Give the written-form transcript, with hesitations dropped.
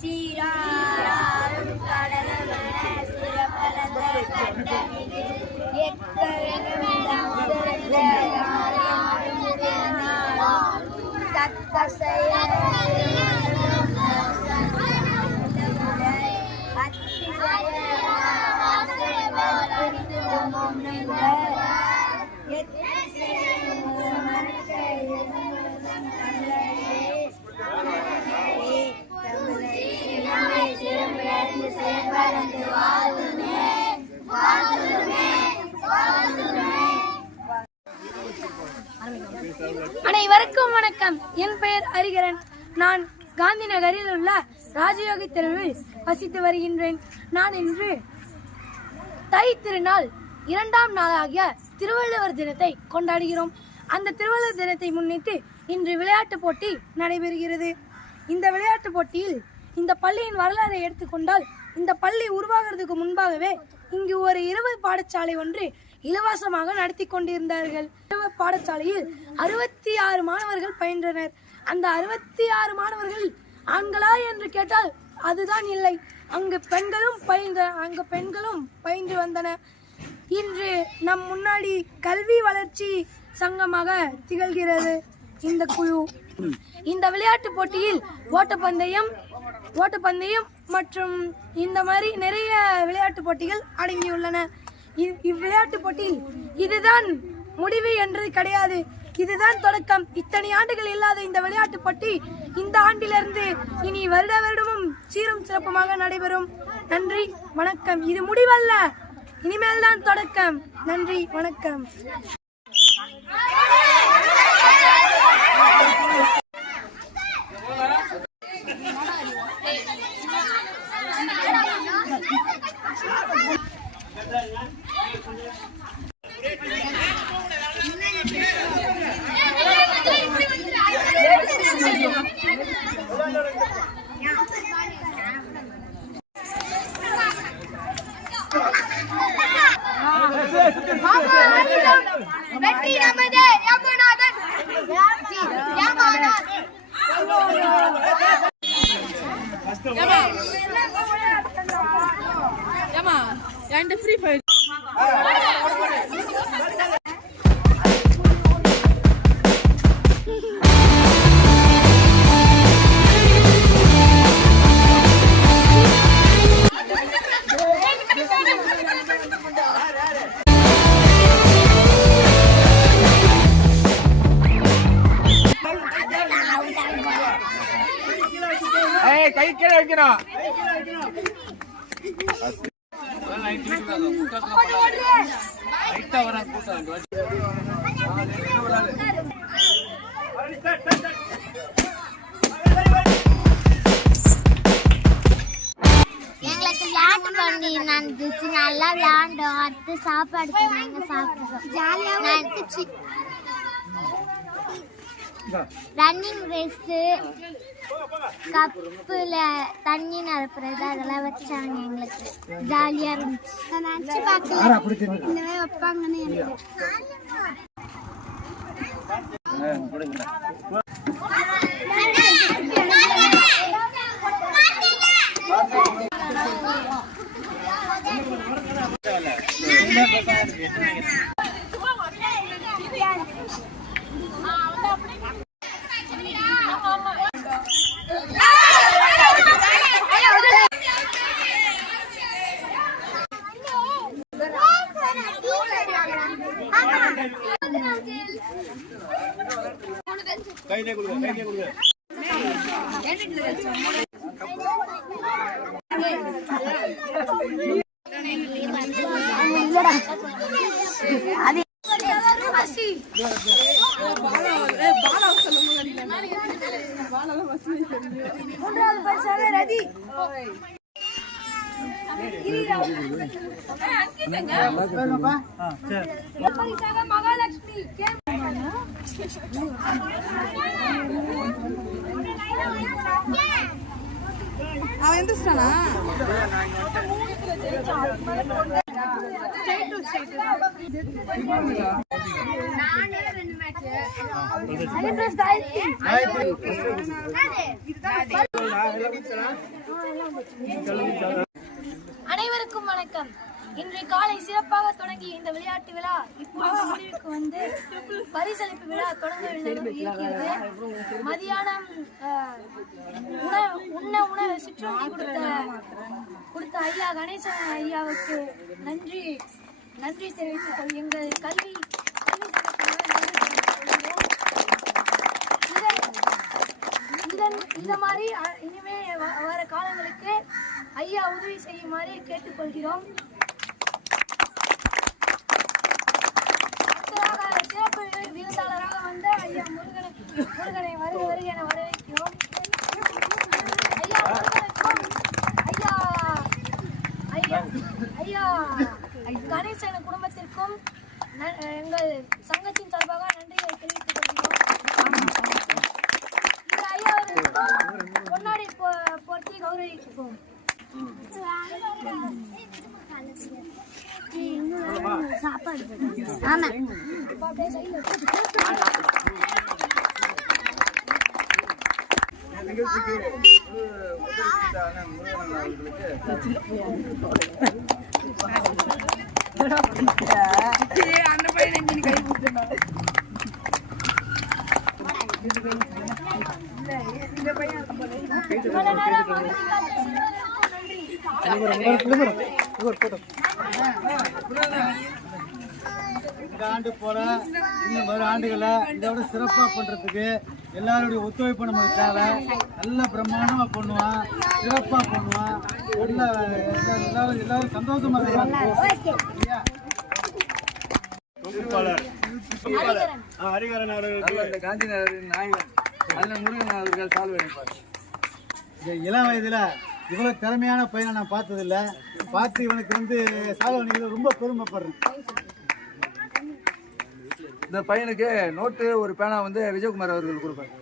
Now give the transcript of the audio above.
சீராரும் கடலவன சிறப்பலந்த கண்டமிகு எக்கழகும் தக்கசைய அனைவருக்கும் வணக்கம். என் பெயர் ஹரிகரன். நான் காந்தி நகரில் உள்ள ராஜயோகி தெருவில் வசித்து வருகின்றேன். நான் இன்று தை திருநாள் 2ஆம் நாளாகிய திருவள்ளுவர் தினத்தை கொண்டாடுகிறோம். அந்த திருவள்ளுவர் தினத்தை முன்னிட்டு இன்று விளையாட்டு போட்டி நடைபெறுகிறது. இந்த விளையாட்டு போட்டியில் இந்த பள்ளியின் வரலாறை எடுத்துக்கொண்டால், இந்த பள்ளி உருவாகிறதுக்கு முன்பாகவே இங்கு ஒரு 20 பாடசாலை ஒன்று இலவசமாக நடத்தி கொண்டிருந்தார்கள். பாடசாலையில் 66 மாணவர்கள் பயின்றனர். அந்த 66 மாணவர்கள் ஆண்களா என்று கேட்டால் அதுதான் இல்லை. அங்கு பெண்களும் பயின்று வந்தனர். இன்று நம் முன்னாடி கல்வி வளர்ச்சி சங்கமாக திகழ்கிறது இந்த குழு. இந்த விளையாட்டு போட்டியில் ஓட்டப்பந்தயம் மற்றும் இந்த மாதிரி நிறைய விளையாட்டு போட்டிகள் அடங்கியுள்ளன. இவ்விளையாட்டு போட்டியில் இதுதான் முடிவு என்று கிடையாது, இதுதான் தொடக்கம். இத்தனை ஆண்டுகள் இல்லாத இந்த விளையாட்டு போட்டி இந்த ஆண்டிலிருந்து இனி வருடமும் சீரும் சிறப்புமாக நடைபெறும். நன்றி, வணக்கம். இது முடிவல்ல, இனிமேல் தான் தொடக்கம். நன்றி, வணக்கம். வெற்றி நமது. யமுநாதன் free fire. கை கீழே வைக்கணும். எங்களுக்கு விளையாட்டு பண்ணி நடந்துச்சு. நல்லா விளையாண்டோம். அடுத்து சாப்பாடு நாங்கள் சாப்பிடுறோம். ஜாலியாக நடந்துச்சு. ரன்னிங் ரேஸு, கப்பில் தண்ணி நிரப்புறது அதெல்லாம் வச்சாங்க. எங்களுக்கு ஜாலியாக இருந்துச்சு. நான் நினச்சி பார்க்கல இந்த மாதிரி வைப்பாங்கன்னு. கையிலே கொடுங்க, கையிலே கொடுங்க. மூன்றாவது பரிசாக ரதி. பரிசாக மகாலட்சுமி. அவன் எந்திரிச்சிட்டானா? நானே 2 மேட்ச் Second prize காயத்ரி. அனைவருக்கும் வணக்கம். இன்று காலை சிறப்பாக தொடங்கிய இந்த விளையாட்டு விழா இப்பொழுது முடிவுக்கு வந்து பரிசளிப்பு விழா தொடங்க இருக்கிறது. மதியானம் உணவு சிற்றுண்டி கொடுத்த ஐயா கணேசன் ஐயாவுக்கு நன்றி தெரிவித்துக் கொள். எங்கள் கல்வி இந்த மாதிரி இனிமே வர காலங்களுக்கு ஐயா உதவி செய்யுமாறு கேட்டுக்கொள்கிறோம். சிறப்பு விருந்தாளராக வந்த ஐயா முருகனை வருக என வரவேற்கிறோம். ஐயா முருகனுக்கும் ஐயா கணேசன் குடும்பத்திற்கும் எங்கள் சங்கத்தின் சார்பாக நன்றியை தெரிவித்துக் கொள்கிறோம். இந்த ஐயா அவர்களுக்கும் பொன்னாடை போர்த்தி கௌரவிப்போம். சாப்பாடு நிகழ்ச்சிக்கு உதவியான முருகன் அவர்களுக்கு அந்த பையன் எங்க கை கொடுத்துருந்தாங்க. இந்த பையன் இந்த ஆண்டு போல இன்னும் வரும் ஆண்டுகளை இதை விட சிறப்பாக பண்றதுக்கு எல்லாருடைய ஒத்துழைப்பு நமக்கு தேவை. நல்ல பிரம்மாண்டமா பண்ணுவான், சிறப்பாக பண்ணுவான். எல்லாரும் சந்தோஷமா இருக்காங்க. ஹரிகரன் அவர்களுக்கு காந்தி நகரின் நாயகன் அண்ணன் முருகன் அவர்கள் சால்வை அளிப்பார். இந்த இளம் வயதுல இவ்வளவு திறமையான பையனை நான் பார்த்ததில்ல. பார்த்து இவனுக்கு சால்வை அணிகள் ரொம்ப பெருமைப்படுறேன். இந்த பையனுக்கு நோட்டு ஒரு பேனா விஜயகுமார் அவர்கள் கொடுப்பார்.